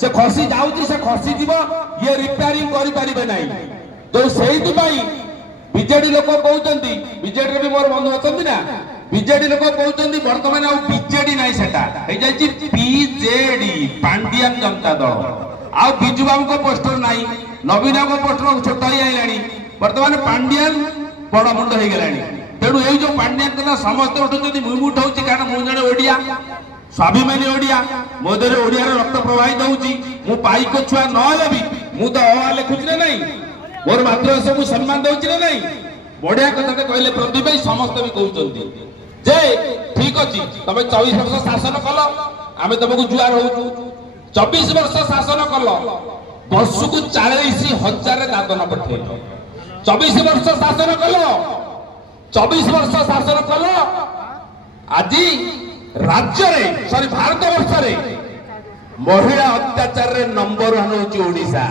से खसी जाउची से खसी जीव ये रिपेयरिंग करि परिबे नै तो सेहिति पई बीजेडी लोक कहउचंती बीजेडी रे भी मोर बंधु अछंती ना बीजेडी लोक कहउचंती वर्तमान आ बीजेडी नै सेटा हे जायची बीजेडी पांडियन जनता दल आ बिजू बाबू को पोस्टर नाही नवीन को पोस्टर छोट ही आइलानी वर्तमान पांडियन बड़ मुंड हो गलानी तेणु ये जो पांडियन समस्त उठुंट मुझ उठाऊँ कारण मुझे जड़े ओडिया स्वाभिमानी ओडिया मो देह ओडिया रक्त प्रवाहित होउची मु पाइक छुआ न भी मु तो अ लिखुची ना नहीं मोर मातृभाषा को सम्मान दउची ना नहीं बढ़िया कथा कहले प्रदीप भाई समस्त भी कहउचंती जे ठीक अछि तमे 24 वर्ष शासन कल आमे तुमको जुआर होउछु 24 वर्ष शासन कल वर्ष को 40,000 दादन पठे 24 वर्ष शासन कल 24 वर्ष शासन कल आज राज्य रे सॉरी भारत वर्ष रे महिला अत्याचार रे नंबर 1 होची ओडिसा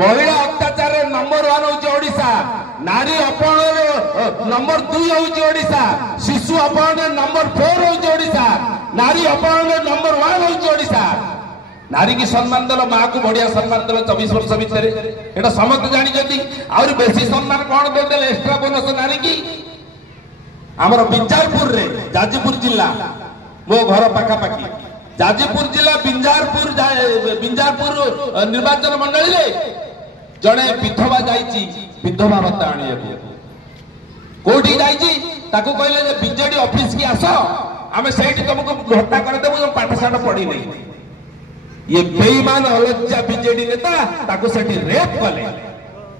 महिला अत्याचार रे नंबर 1 होची ओडिसा नारी अपहरण रे नंबर 2 होची ओडिसा शिशु अपहरण रे नंबर 4 होची ओडिसा नारी अपहरण रे नंबर 1 होची ओडिसा नारी की सम्मान दल माँ को बढ़िया सम्मान दल 24 वर्ष भितर एटा समस्त जानी आउरी बेसी सम्मान कौन देदेले एक्स्ट्रा बोनस नारी की आमर बिंजारपुर रे जाजपुर जिला मो घर पाखापाखी जाजपुर जिला बिंजारपुर निर्वाचन मंडली रे जड़े विधवा जाइची विधवा भत्ता आनिया कोठी जाइची ताको कहले जे बीजेडी ऑफिस की आसो आमे सेठी तुमको भत्ता कर देबो पाठशाला पढ़ी नहीं ये बेईमान अलज्जा बीजेडी नेता ताको सेठी रेप कले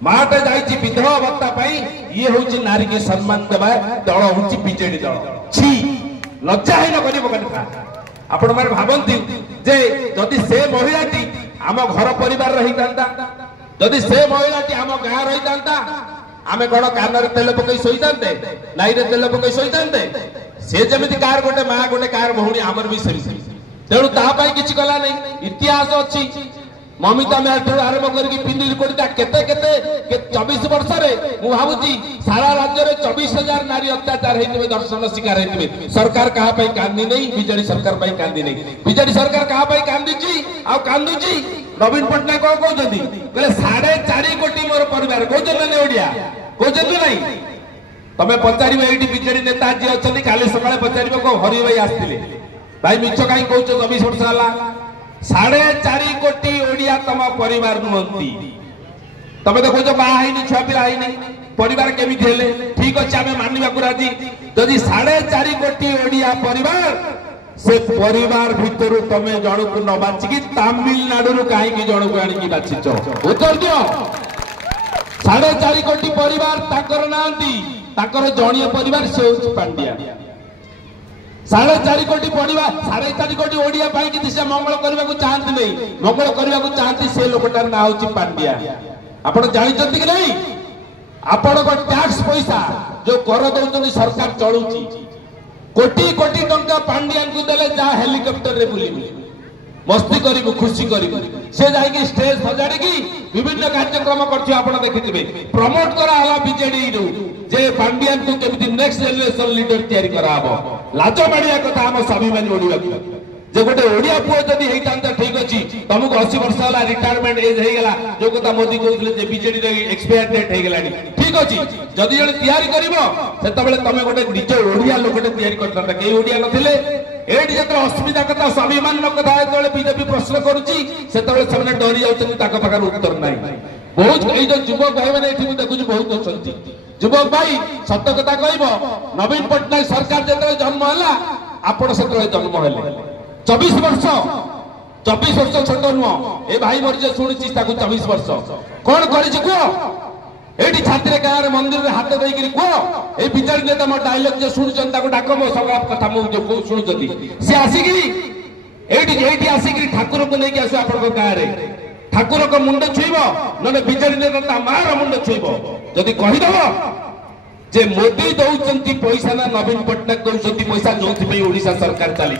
माटे जाइची विधवा भत्ता पाई ये होची नारी के सम्मान देबा दल होची बीजेडी दल छी लज्जा है न करिबो कथा आपण माने भाबंती जे जदि से महिलाटी आम घर परिवार रही तांता जदि से महिलाटी आम गां रही तांता आमे गण कानर तेल पकई सोईतांते नाई रे तेल पकई सोईतांते से जेमिति कार गोटे मां गोटे कार बहुणी आमर भी सेमी तेणु ता पाई किछि कला नै इतिहास अछि ममिता मैटर आरंभ करके पिंडिल कोटा केते केते 24 वर्ष रे मु भाबुची सारा राज्य रे 24,000 नारी अत्याचार हेतिबे दर्शन शिकार हेतिबे सरकार कहा पई कांदी नै बीजेडी सरकार पई कांदी नै बीजेडी सरकार कहा पई कांदीची आ कांदुची नवीन पटनायक को कहउजंदी कहले 4.5 कोटी मोर परिवार कहउजन नै ओडिया कहउजन नै तमे पचारिबे एठी बीजेडी नेता जे अछनी काली सकाळे पचारिबे को हरि भाई आस्थिले भाई मिछ काई कहउछ 24 वर्ष हला 4.5 कोटी ओडिया तम परिवार नुहंती तमे देखो जो बाहा हिनी छुआ पिला हिनी परिवार केमिति हेले ठीक अछि आमे मानिबा को राजी जदि 4.5 कोटी ओडिया परिवार से परिवार भितर तमे जण को न बाची कि तमिलनाडु रु काहे कि जण को आनी कि बाची छ उत्तर दियो 4.5 कोटी परिवार ताकर नांती ताकर जणीय परिवार से पांड्या 4.5 कोटी परिवार 4.5 कोटी ओडिया पाई कि से मंगल करबा को चाहती नहीं मंगल करबा को चाहती से लोकटार ना होची पांड्या आपण जानि जति कि नहीं आपण को टैक्स पैसा जो कर दउचनी सरकार चलुची कोटी कोटी टंका पांड्यान को देले जा हेलीकॉप्टर रे बुली मस्ती करिबो खुशी करिबो से जाई कि स्टेज सजाड़ी की विभिन्न कार्यक्रम करथि आपण देखिथिबे प्रमोट करा हला बीजेडी रो जे पांड्यान को केमिति नेक्स्ट जनरेशन लीडर तयारी कराबो लाज माडिया कथा हम स्वाभिमानी ओडिया जे गोटे ओडिया पुओ जदि हेइतांता ठीक अछि तुमको 80 वर्ष वाला रिटायरमेंट एज हे गेला जो कथा मोदी कहउतले जे बीजेडी रे एक्सपायर डेट हे गेलानी ठीक अछि जदि जण तयारी करिवो सेते बेले तमे गोटे निज ओडिया लोकटे तयारी करतांता के ओडिया नथिले एडी जत्र अस्मिता कथा स्वाभिमान कथा जेतले बीजेपी प्रश्न करूची सेते बेले सबने डरी जाउछन ताको पाकर उत्तर नाही बहुत एई जो युवक भाई माने एठी देखुची बहुत अछंती युवक भाई सत्य कथा कहइबो नवीन पटनायक सरकार जेतले जन्म हला आपण सेतले जन्म हेले 24 वर्ष छोट नुह ए भाई मोर जे सुनिछि ताकू 24 वर्ष कोन करिछि को एठी छात्री गार मंदिर रे हाथ देई को ए बिचारी नेता म डायलॉग जे सुनिछन ताकू डाको मो सब कथा मु जो सुनुछती से आसीकी एठी आसीकी ठाकुर को लेके आसो आपन को गारे ठाकुर को मुंड छुइबो नने बिचारी नेता ता मार मुंड छुइबो जदी कहि दबो जे मोदी दउचंती पैसा ना नवीन पटनायक दउचंती पैसा जोथि पे ओडिसा सरकार चली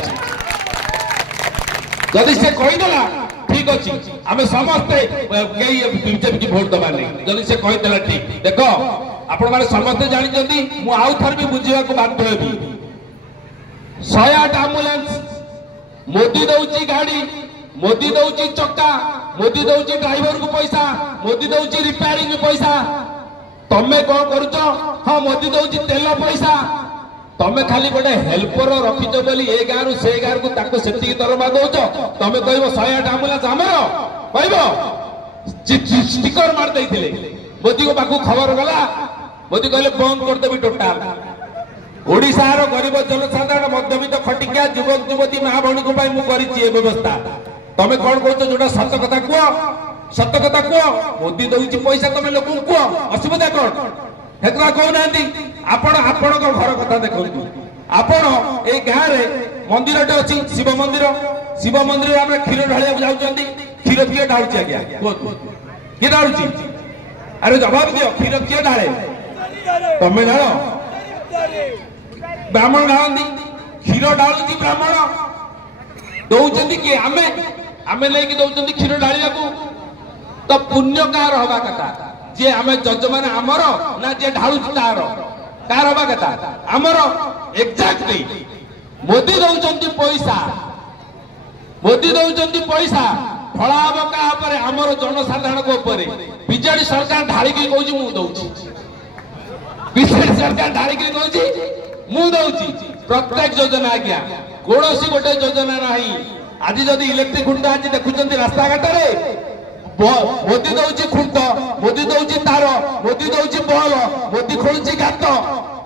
जदि से कहीदेला ठीक अच्छी आम समस्ते बीजेपी की भोट दबा नहीं जदि से कहीदेला ठीक देख आपण मैंने समस्ते जानते मु आउ थर भी बुझा बाध्य हेबी 108 आम्बुलांस मोदी दउची गाड़ी मोदी दौची चक्का, मोदी दौची ड्राइवर को पैसा, मोदी दौची रिपेयरिंग पैसा, तमे कौन करुच? हाँ मोदी दौची तेल पैसा, तमे खाली गोटे हेल्पर रखिच बोली ए गाँव से गाँव को ताको सेतिकी दरमा दौच, तमे कहबो 108 एम्बुलेंस आमर कहबो स्टिकर मार देइथिले। मोदी को पाखु खबर गला, मोदी कहले बंद कर देबी टोटाल। ओडिशार गरीब जनसाधारण मध्यवित्त खटिकिया युवक युवती माँ भौणी को मु करिछि ए व्यवस्था। तमे कौन कहछ जोटा सत कथा कुह, सत कथा कुह। मोदी दउछि पैसा, तमे लोक कुह असुविधा कौन हेतरा कहउनांती। आपण आपण घर कथा देखंतु। आपण ए गाँ रे मंदिरटे अछि शिव मंदिर, शिव मंदिर हम क्षीर ढालिया जाउछंती, क्षीर किए ढालुछि आज्ञा किए ढालुछि? अरे जवाब दियो, क्षीर किए ढाले? तमे ढाल? ब्राह्मण ढालती, क्षीर ढालुछि ब्राह्मण दौचंती कि आमे आमे लेके दौचंती क्षीर ढालिया को। तो पुण्य कार हवा कथा जे आमे जजमान आमर ना जे ढालुछि तार कार हवा कथा आमर। एग्जैक्टली मोदी दौचंती पैसा, मोदी दौचंती पैसा फला हबो का ऊपर आमर जनसाधारण को ऊपर। बीजेडी सरकार ढालिकी कहूछि मु दौछि, बीजेडी सरकार ढालिकी कहूछि मु दौछि प्रत्येक योजना आज्ञा कौनसी गोटे योजना नहीं। आज जदि इलेक्ट्रिक खुंट आज देखुଛନ୍ତି रास्ता घाट रे मोदी दौछि खुंट, मोदी दौछि तार, मोदी दौछि बॉल, मोदी खोलछि गात।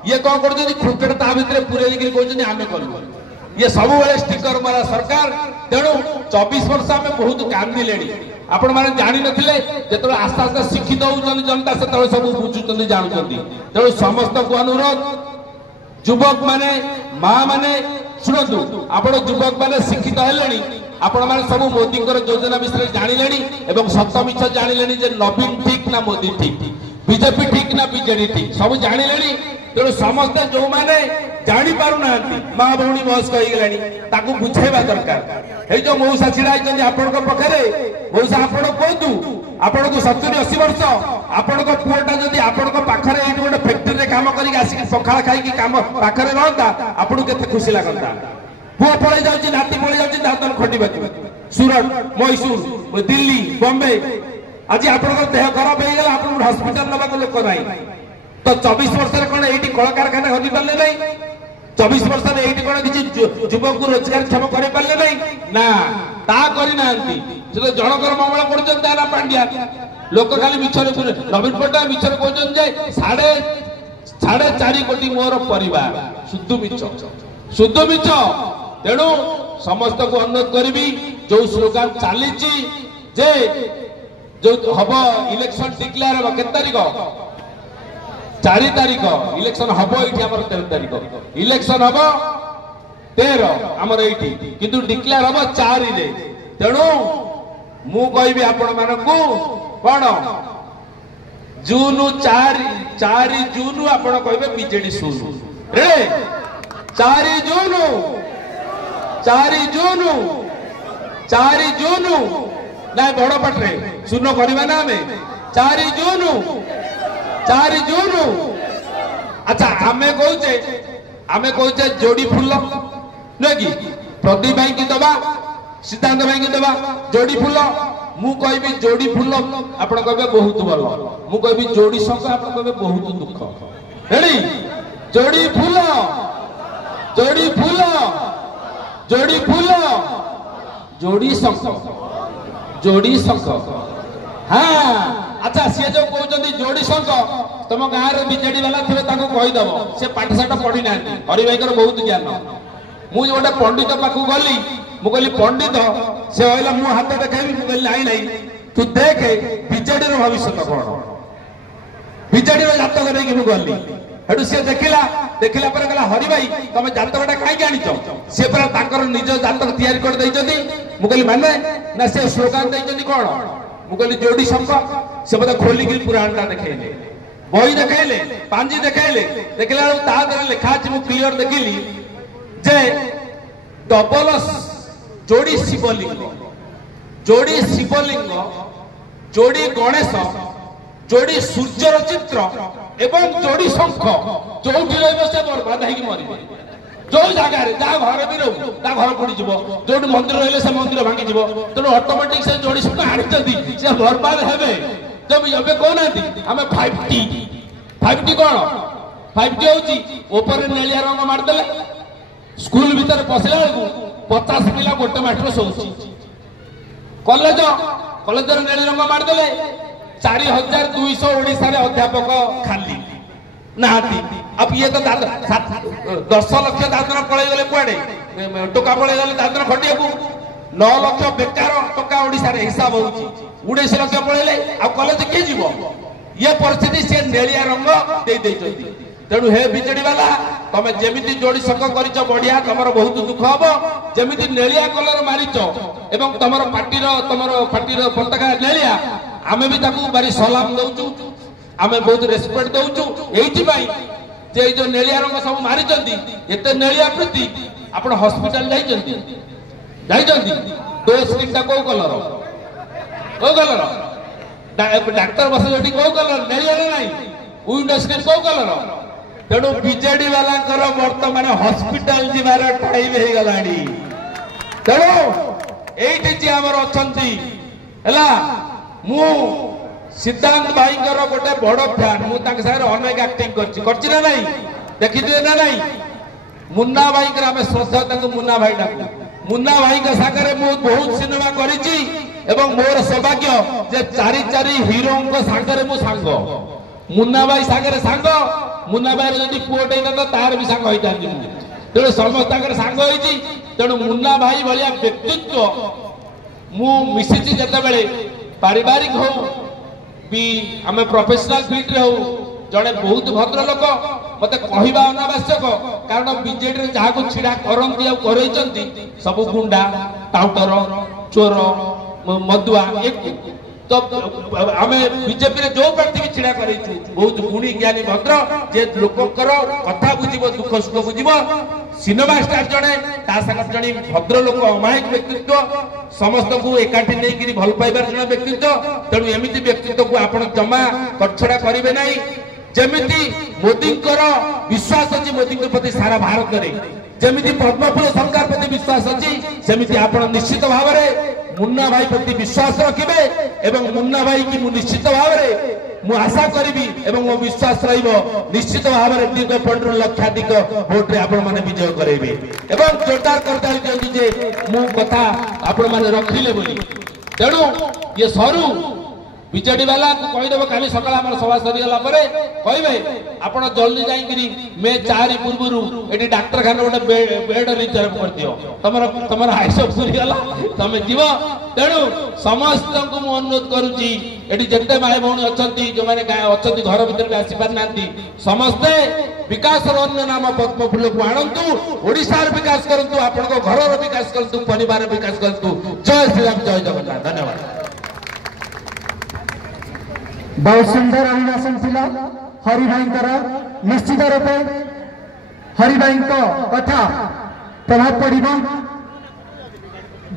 ये कौन करछନ୍ତି खुंटटा ता भितरे पुरे दिकरी कहउଛନ୍ତି आमे करबो। ये सब बेले स्टिकर मारा सरकार। तेणु 24 वर्ष आमे बहुत कांदिलेनी। आपण माने जानि नथिले जेतबे आस्ते आस्ते शिक्षित होउछन जनता सेतबे सब बुझुछନ୍ତି जानुछନ୍ତି। तेणु समस्त को अनुरोध युवक माने माँ माने शुणु आपण युवक माने शिक्षित हेलेनी, आपण माने सब मोदी योजना विषय जानिलेनी एवं सत मिछ जानिलेनी जे नवीन ठीक ना मोदी ठीक, बीजेपी ठीक ना बीजेडी ठीक सब जानिलेनी। तेणु समस्ते जो माने जानी पारु नांती माँ भौणी बयस्क हो गलानी ताकू बुझाइबा दरकार। हे जो मौसा छिड़ा आइछन्ती आपनक पखरे, मौसा आपण कहतु आपण को 70-80 वर्ष आपण को पुओटा जदि आपण को पाखरे एठी गोटे फैक्ट्री रे काम करी आसी पखाळ खाई की काम पाखरे रहता आपण केते खुशी लागंता। पुओ पळे जाउची, नाती पळे जाउची दादन खटिबाकी सूरत, मैसूर, दिल्ली, बॉम्बे। आज आपण को देह खराब हो गेला आपण हॉस्पिटल नबा को लोक नाही। तो 24 वर्ष रे कोन एठी कल कारखाना होली पाले नहीं? 24 वर्ष रे एठी कोन किछि युवक को रोजगार क्षम करे पाले नहीं ना? ता करि नांती से तो जनकर मंगल करछन तारा पांड्या लोक खाली मिछर नवीन पट्टनायक मिछर कहछन जे 4.5 कोटी मोर परिवार शुद्ध मिछ, शुद्ध मिछ। तेणु समस्त को अनुरोध करी जो स्लोगान चली जे जो हम इलेक्शन डिक्लेयर हम के तारीख 4 तारीख इलेक्शन हम ये 13 तारीख इलेक्शन हम 13 आमर ये किंतु डिक्लेयर हम 4 रे। तेणु मु कहबी आपण मानकू कौन जून 4 जून आपण कहबे बीजेडी सुनु रे 4 जून 4 जून ना बड़ पटरे सुनो करवा ना आमे 4 जून। अच्छा आमे कहचे जोड़ी फूल नुह कि प्रदीप भाई की दबा, सिद्धांत भाई की दबा जोड़ी फूल। मु कहबी जोड़ी फूल आपण कहबे बहुत भल, मु कहबी जोड़ी संग आपण कहबे बहुत दुख। रेडी जोड़ी फूल, जोड़ी फूल, जोड़ी फूल, जोड़ी संग, जोड़ी संग। हाँ अच्छा सी जो कहते जोड़ी संग तुम गाँव में बीजेडी वाला थे कहीदेव सी पाठशाठ पढ़ी ना हरि भाई बहुत ज्ञान। मुझे गोटे पंडित पाक गली मुझे पंडित से कहला मु हाथ देखी मुझे नाई नाई तू देख बीजेडी भविष्य कौन बीजेडी जातक नहीं गली हेटू सी देखला देखला कहला हरि भाई तुम जातकटा कहीं आनीच सी पूरा निज जातक तैयारी कर मुझे माने ना से स्लोगान देते कौन मुझे जोड़ी संग से मतलब खोलिक पुराणटा देखले बही देखले पांजी देखले देखला लिखा अच्छे क्लियर देखिली जे डबल जोड़ी शिवलिंग, जोड़ी शिवलिंग, जोड़ी गणेश, जोड़ी सूर्यर चित्र एवं जोड़ी शंख जो से बर्बाद हो मर जो जगार जहाँ घर भी रहू ता घर पड़ीज जो मंदिर रही से मंदिर भांगी तेणु ऑटोमेटिक से जोड़ी सब आनी से बर्बाद हे जब ये कहना आम 5T कौन 5T हूँ नेलिया रंग मारदे स्कूल भितर पशिला बेलू 50 पिला गोटे मास्टर शोची कॉलेज नेली रंग मारदे 4200 ओडिशा रे अध्यापक खाली नाती अब ये तो 10 लाख दादन पड़े गले कुआडे टोका पड़े गले दादन खटिया को 9 लाख बेकार टोका ओडिशा रे हिसाब होउची 19 लाख पड़ेले आ कॉलेज के जीवो ये परिस्थिति से नेलिया रंग दे देइछथि तेणु हे बिजेडी वाला तमे जेमिति जोड़ी संग करिछ बढ़िया तमर बहुत दुख हबो जेमिति नेलिया कलर मारिछ एवं तमर पार्टीर पताका नेलिया आमे भी ताकू बारी सलाम दउचू आमे बहुत रेस्पेक्ट दउचू एइथि पई जे जो नेलिया रंग सब मारिचंती एते नेलिया प्रति आपण हॉस्पिटल जाइचंती दो स्क्रीन ता को कलर डाक्टर बस जोटी को कलर नेलिया नहीं विंडो स्क्रीन को कलर तेणु बिजेडी वाला वर्तमान हॉस्पिटल जीवार टाइम हो गलानी तेणु ये आमर अच्छा मु सिद्धांत भाई गोटे बड़ फैन मुझे अनेक एक्टिंग कर नहीं देखी ना नहीं मुन्ना भाई आम श्रद्धा मुन्ना भाई डाकू मुन्ना भाई सागर मु बहुत सिनेमा करी मोर सौभाग्य जे चारि हीरो सागर मु सांग मुन्ना भाई सागर सांग मुन्ना भाई जदि पुओटे तार भी सांग होता तेणु समस्त सांग होती तेणु मुन्ना भाई भाया व्यक्तित्व मु मिसी जिते पारिवारिक हो भी आम प्रोफेशनल फील्ड रे हो जड़े बहुत भद्र लोक मत कहवा अनावश्यक कारण बीजेडी जहाँ छिड़ा करती सब गुंडा टाउटर चोर मदुआ तो आम बीजेपी रे जो प्रार्थी भी छिड़ा कर बहुत गुणी ज्ञानी भद्र जे लोकंर कथा बुझिबो दुख सुख बुझिबो सिनेमा स्टार जड़े जड़े भद्र लोक अमायिक व्यक्तित्व समस्त को एकाठी नहीं भल पाइबार जड़े व्यक्तित्व तेणु एमती व्यक्तित्व को आप जमा कछड़ा करेंगे ना जमीती मोदी विश्वास अच्छी मोदी प्रति सारा भारत में जमीती पद्मफूल सरकार प्रति विश्वास अच्छी सेमती आप निश्चित भाव में मुन्ना भाई प्रति विश्वास रखिए एवं मुन्ना भाई की निश्चित भाव में मु आशा करी एवं मो विश्वास निश्चित भाव में 3 लक्षाधिक भोट रे आपण माने विजय करेबे एवं जोरदार करताली दियंती जे मु कथा आपण माने रखिले बोली तेणु ये सरू बीजेडी वाला कहीदेव काली सकाल आम सभा सरीगला कहे आप जल्दी जाइए मे 4 पूर्व ये डाक्तरखाना गोटे बेड रिजर्व कर दियो तुम आयुष सरीगला तुम जीव तेणु समस्त को मुझे अनुरोध करुच्ची ये जिते भाई भौणी अच्छा जो मैंने अच्छा घर भर भी आसी पार ना समस्ते विकास अन्य नाम पद्मफूल को आणतु ओडिशार विकास करतु आपण घर विकास करतु परिवार विकास करतु जय श्रीराम जय जगन्नाथ धन्यवाद। बहुत सुंदर अभिभाषण थिला हरि भाईंकर निश्चित रूपे हरि भाई कथा प्रभाव पड़िबो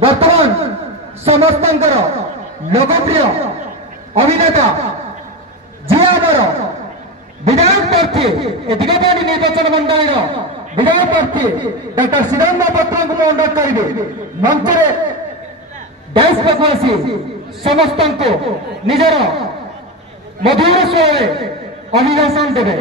वर्तमान समस्त लोकप्रिय अभिनेता जी आमर विधायक प्रार्थी एटिकापाड़ी निर्वाचन मंडल विधायक प्रार्थी डॉक्टर श्रीराम महापात्र को अनुरोध करेंगे मंच डांस पकवासी समस्त को निजर मधुर स्वर अभिभाषण देवे।